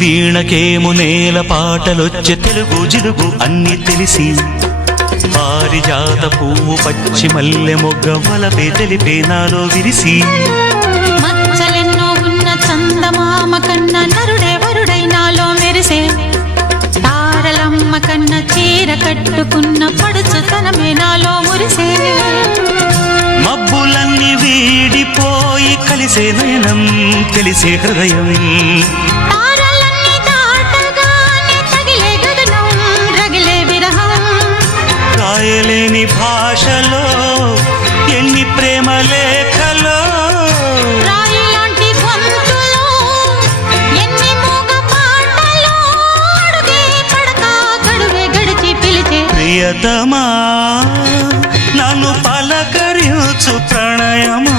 వీణకేము నేల పాటలొచ్చే తెలుగు జిలుగు అన్ని తెలిసి పారిజాత పువ్వు పచ్చి మల్లె మొగ్గ వలపే తెలిపే నాలో విరిసి మచ్చలెన్నో ఉన్న చందమామ కన్న నరుడే వరుడై నాలో మెరిసే తారలమ్మ కన్న చీర కట్టుకున్న పడుచుతనమే నాలో మురిసే మబ్బులన్నీ వీడిపోయి కలిసే నయనం తెలిసే హృదయం తారలన్నీ దాటగానే తగిలే గగనం రగిలే విరహం రాయలేని భాషలో ఎన్ని ప్రేమ లేఖలో రాయిలాంటి గొంతులో ఎన్ని మూగ పాటలో అడుగే పడక గడువే గడిచి పిలిచే ప్రియతమా నన్ను పలకరించు ప్రణయమా